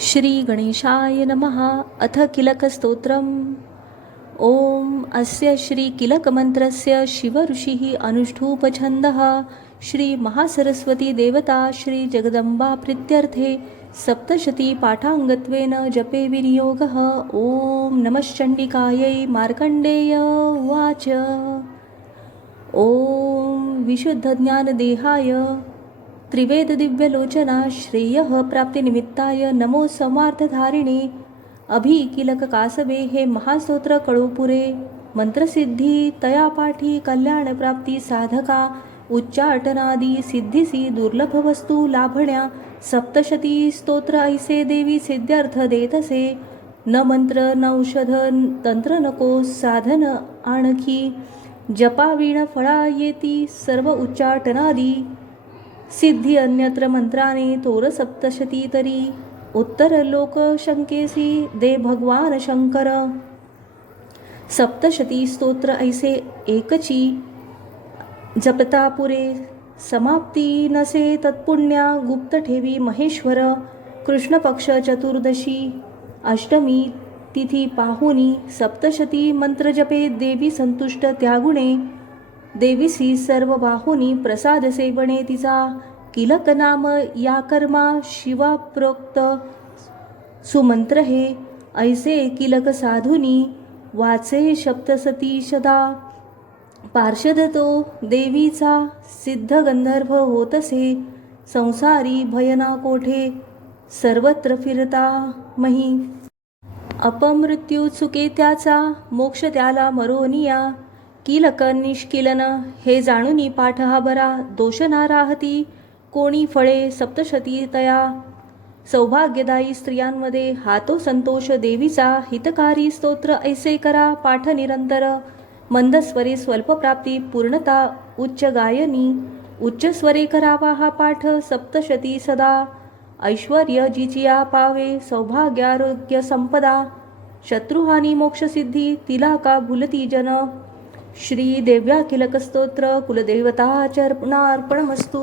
श्री गणेशाय नमः। अथ किलकस्तोत्रम्। ओम अस्य श्री किलकमन्त्रस्य शिवऋषिः अनुष्ठूपछन्दः श्री महासरस्वती देवता श्री जगदम्बा प्रीत्यर्थे सप्तशती पाठाङ्गत्वेन जपे विनियोगः। ओम नमश्चण्डिकायै। मार्कण्डेय उवाच। ओम विशुद्धज्ञानदेहाय त्रिवेद दिव्यलोचना श्रेयः प्राप्तिनिमित्ताय नमो समार्थधारिणे अभिकिलक कासवे। हे महास्तोत्र कळोपुरे मंत्रसिद्धी तया पाठी कल्याणप्राप्ती साधका उच्चाटनादी सिद्धीसी दुर्लभ वस्तू लाभण्या सप्तशती स्तोत्र ऐसे देवी सिद्ध्यर्थ देतसे। न मंत्र न औषध तंत्र नको साधन आणखी जपावीण फळा येती सर्व उच्चाटनादी सिद्धी अन्यत्र मंत्राने तोर सप्तशती तरी उत्तर लोक शंकेसी दे भगवान शंकर। सप्तशती स्तोत्र ऐसे एकची जपता पुरे समाप्ती नसे तत्पुण्या गुप्त ठेवी महेश्वर। कृष्ण पक्ष चतुर्दशी अष्टमी तिथी पाहुनी सप्तशती मंत्र जपे देवी संतुष्ट त्यागुणे। देवीसी सर्व बाहुनी प्रसाद सेवणे तिचा किलक नाम या कर्मा शिवा प्रोक्त सुमंत्र हे ऐसे किलक साधुनी वाचे सप्तशती सदा। पार्षद तो देवीचा सिद्ध गंधर्व होतसे संसारी भयना कोठे सर्वत्र फिरता मही। अपमृत्यू चुके त्याचा मोक्ष त्याला मरोनिया किलक निष्किलन हे जाणूनी पाठ हा बरा। दोष ना राहती कोणी फळे सप्तशती तया सौभाग्यदायी स्त्रियांमध्ये हातो संतोष देवीचा हितकारी स्तोत्र ऐसे करा पाठ निरंतर। मंदस्वरे स्वल्प प्राप्ती पूर्णता उच्च गायनी उच्च स्वरे करावा हा पाठ सप्तशती सदा। ऐश्वर्य जिचिया पावे सौभाग्यारोग्य संपदा शत्रुहानी मोक्षसिद्धी तिला का भुलती जन। श्री देव्या किलकस्तोत्र कुलदेवता चर्पणार्पणमस्तु।